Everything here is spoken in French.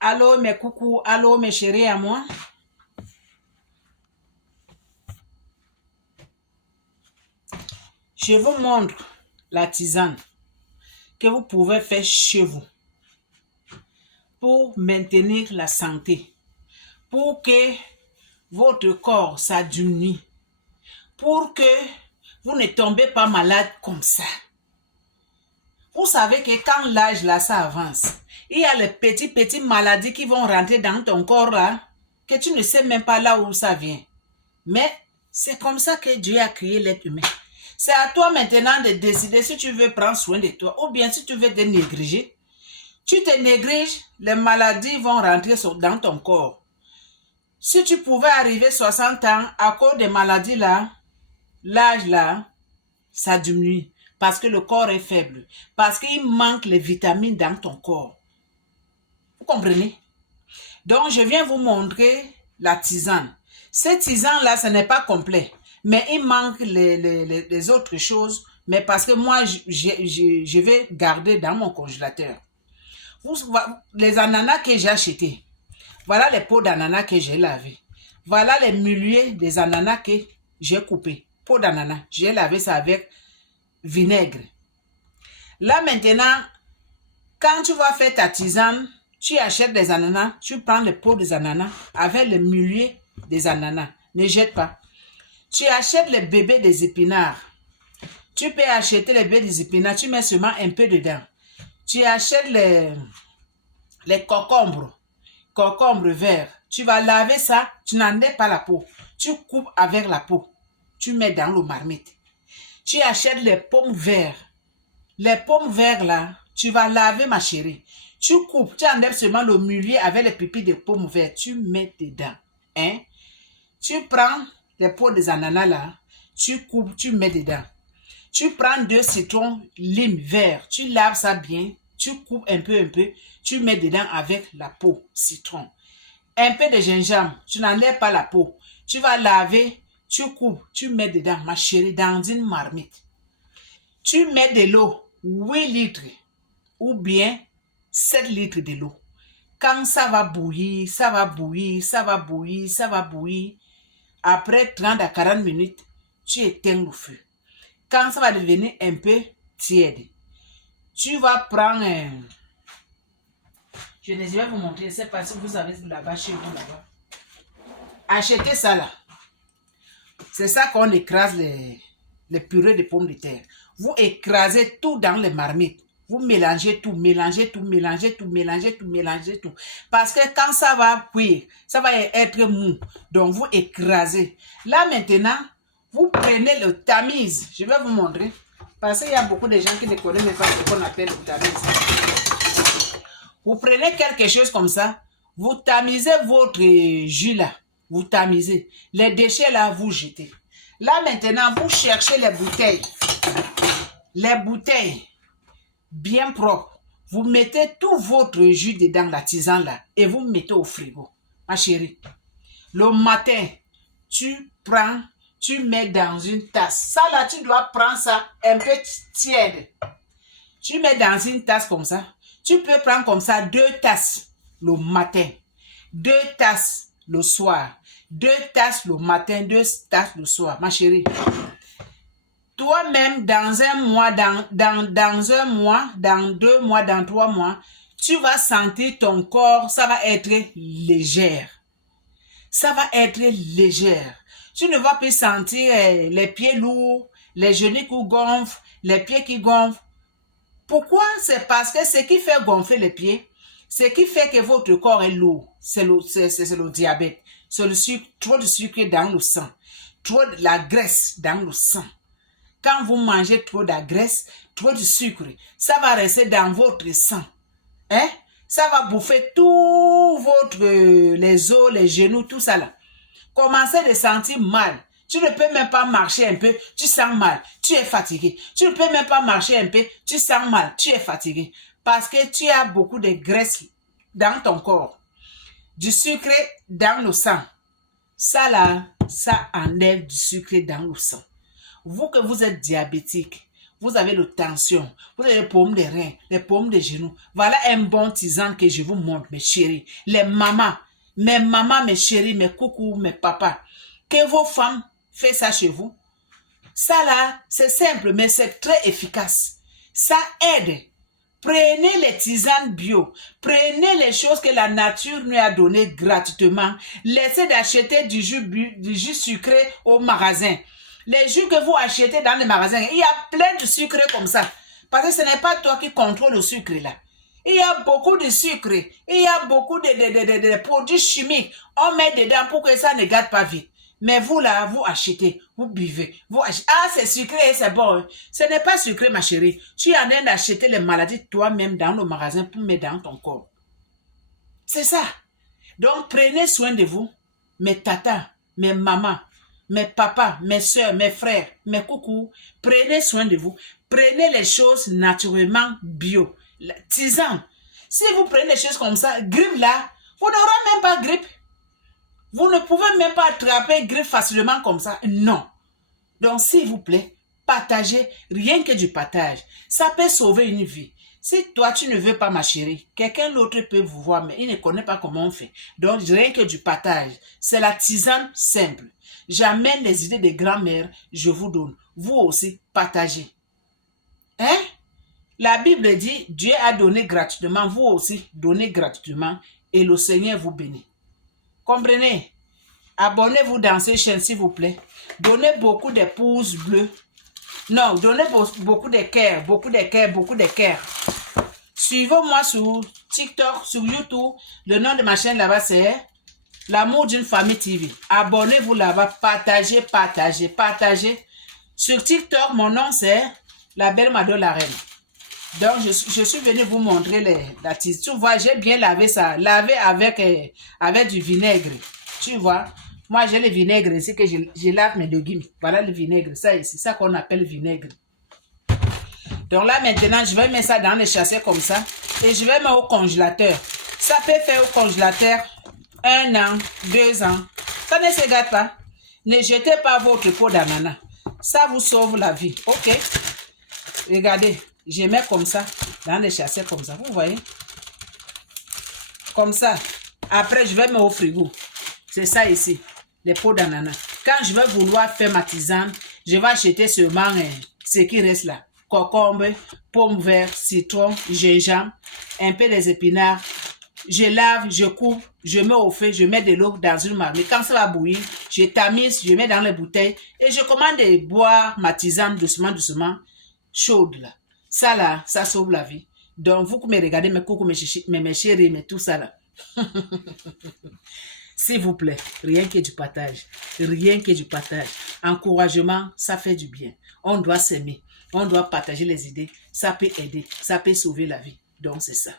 Allô mes coucous, allô mes chéris à moi. Je vous montre la tisane que vous pouvez faire chez vous pour maintenir la santé, pour que votre corps ça diminue, pour que vous ne tombez pas malade comme ça. Vous savez que quand l'âge là ça avance, il y a les petites maladies qui vont rentrer dans ton corps là, que tu ne sais même pas là où ça vient. Mais c'est comme ça que Dieu a créé l'être humain. C'est à toi maintenant de décider si tu veux prendre soin de toi ou bien si tu veux te négliger. Tu te négliges, les maladies vont rentrer dans ton corps. Si tu pouvais arriver 60 ans à cause des maladies là, l'âge là, ça diminue parce que le corps est faible, parce qu'il manque les vitamines dans ton corps. Vous comprenez? Donc, je viens vous montrer la tisane. Cette tisane-là, ce n'est pas complet. Mais il manque les autres choses. Mais parce que moi, je vais garder dans mon congélateur. Les ananas que j'ai achetés. Voilà les pots d'ananas que j'ai lavés. Voilà les milliers des ananas que j'ai coupés. Pots d'ananas. J'ai lavé ça avec vinaigre. Là, maintenant, quand tu vas faire ta tisane, tu achètes des ananas, tu prends les pots des ananas avec le milieu des ananas. Ne jette pas. Tu achètes les bébés des épinards. Tu peux acheter les bébés des épinards, tu mets seulement un peu dedans. Tu achètes les concombres verts. Tu vas laver ça, tu n'enlèves pas la peau. Tu coupes avec la peau. Tu mets dans le marmite. Tu achètes les pommes vertes. Les pommes vertes là, tu vas laver ma chérie. Tu coupes, tu enlèves seulement le milieu avec les pépis de pommes vertes. Tu mets dedans. Hein? Tu prends les pots des ananas là. Tu coupes, tu mets dedans. Tu prends 2 citrons lime vert. Tu laves ça bien. Tu coupes un peu. Tu mets dedans avec la peau citron. Un peu de gingembre. Tu n'enlèves pas la peau. Tu vas laver. Tu coupes. Tu mets dedans, ma chérie, dans une marmite. Tu mets de l'eau. 8 litres ou bien 7 litres de l'eau. Quand ça va bouillir, après 30 à 40 minutes, tu éteins le feu. Quand ça va devenir un peu tiède, tu vas prendre je vais vous montrer, je ne sais pas si vous avez là-bas chez vous là-bas. Achetez ça là. C'est ça qu'on écrase les purées de pommes de terre. Vous écrasez tout dans les marmites. Vous mélangez tout. Parce que quand ça va cuire, ça va être mou. Donc, vous écrasez. Là, maintenant, vous prenez le tamise. Je vais vous montrer. Parce qu'il y a beaucoup de gens qui ne connaissent même pas ce qu'on appelle le tamise. Vous prenez quelque chose comme ça. Vous tamisez votre jus là. Vous tamisez. Les déchets là, vous jetez. Là, maintenant, vous cherchez les bouteilles. Les bouteilles bien propres. Vous mettez tout votre jus dedans la tisane là et vous mettez au frigo. Ma chérie, le matin, tu prends, tu mets dans une tasse. Ça là, tu dois prendre ça un peu tiède. Tu mets dans une tasse comme ça. Tu peux prendre comme ça 2 tasses le matin, 2 tasses le soir, 2 tasses le matin, 2 tasses le soir. Ma chérie, toi-même, dans un mois, dans 2 mois, dans 3 mois, tu vas sentir ton corps, ça va être légère. Ça va être légère. Tu ne vas plus sentir les pieds lourds, les genoux qui gonflent, les pieds qui gonflent. Pourquoi? C'est parce que ce qui fait gonfler les pieds, ce qui fait que votre corps est lourd, c'est le diabète. C'est le sucre, trop de sucre dans le sang, trop de la graisse dans le sang. Quand vous mangez trop de graisse, trop de sucre, ça va rester dans votre sang. Hein? Ça va bouffer tout les os, les genoux, tout ça là. Commencez à sentir mal. Tu ne peux même pas marcher un peu, tu sens mal, tu es fatigué. Tu ne peux même pas marcher un peu, tu sens mal, tu es fatigué. Parce que tu as beaucoup de graisse dans ton corps. Du sucre dans le sang. Ça là, ça enlève du sucre dans le sang. Vous que vous êtes diabétique, vous avez le tension, vous avez les paumes des reins, les paumes des genoux. Voilà un bon tisane que je vous montre, mes chéris. Les mamans, mes chéris, mes coucou, mes papas. Que vos femmes fassent ça chez vous. Ça là, c'est simple, mais c'est très efficace. Ça aide. Prenez les tisanes bio. Prenez les choses que la nature nous a données gratuitement. Laissez d'acheter du jus sucré au magasin. Les jus que vous achetez dans les magasins, il y a plein de sucre comme ça. Parce que ce n'est pas toi qui contrôle le sucre là. Il y a beaucoup de sucre. Il y a beaucoup de produits chimiques. On met dedans pour que ça ne gâte pas vite. Mais vous là, vous achetez, vous buvez, vous achetez. Ah, c'est sucré, c'est bon. Ce n'est pas sucré, ma chérie. Tu es en train d'acheter les maladies toi-même dans le magasin pour mettre dans ton corps. C'est ça. Donc, prenez soin de vous, mes tatas, mes mamans, mes papas, mes soeurs, mes frères, mes coucous. Prenez soin de vous. Prenez les choses naturellement bio. Tisane. Si vous prenez des choses comme ça, grippe là, vous n'aurez même pas grippe. Vous ne pouvez même pas attraper grippe facilement comme ça. Non. Donc, s'il vous plaît, partagez, rien que du partage. Ça peut sauver une vie. Si toi, tu ne veux pas, ma chérie, quelqu'un d'autre peut vous voir, mais il ne connaît pas comment on fait. Donc, rien que du partage. C'est la tisane simple. J'amène les idées des grands-mères, je vous donne. Vous aussi, partagez. Hein? La Bible dit, Dieu a donné gratuitement, vous aussi, donnez gratuitement, et le Seigneur vous bénit. Comprenez? Abonnez-vous dans cette chaîne, s'il vous plaît. Donnez beaucoup de pouces bleus. Non, donnez beaucoup de cœurs, beaucoup de cœurs, beaucoup de cœurs. Suivez-moi sur TikTok, sur YouTube. Le nom de ma chaîne là-bas, c'est L'amour d'une famille TV. Abonnez-vous là-bas, partagez, partagez, partagez. Sur TikTok, mon nom c'est La Belle Mado la Reine. Donc, je suis venu vous montrer la tise. Tu vois, j'ai bien lavé ça. Lavé avec du vinaigre. Tu vois, moi j'ai le vinaigre ici que je lave mes légumes. Voilà le vinaigre, ça ici, ça qu'on appelle vinaigre. Donc là maintenant, je vais mettre ça dans les chassés comme ça. Et je vais mettre au congélateur. Ça peut faire au congélateur 1 an, 2 ans. Ça ne se gâte pas. Ne jetez pas votre peau d'ananas. Ça vous sauve la vie. Ok. Regardez, je mets comme ça dans les chassés comme ça. Vous voyez? Comme ça. Après, je vais mettre au frigo. C'est ça ici, les peaux d'ananas. Quand je vais vouloir faire ma tisane, je vais acheter seulement ce qui reste là. Concombre, pomme verte, citron, gingembre, un peu des épinards. Je lave, je coupe, je mets au feu, je mets de l'eau dans une marmite. Quand ça va bouillir, je tamise, je mets dans les bouteilles et je commande de boire ma tisane doucement, doucement, chaude là. Ça là, ça sauve la vie. Donc vous qui me regardez, mes coucou, mes chéris, mais tout ça là. S'il vous plaît, rien que du partage. Rien que du partage. Encouragement, ça fait du bien. On doit s'aimer. On doit partager les idées. Ça peut aider. Ça peut sauver la vie. Donc, c'est ça.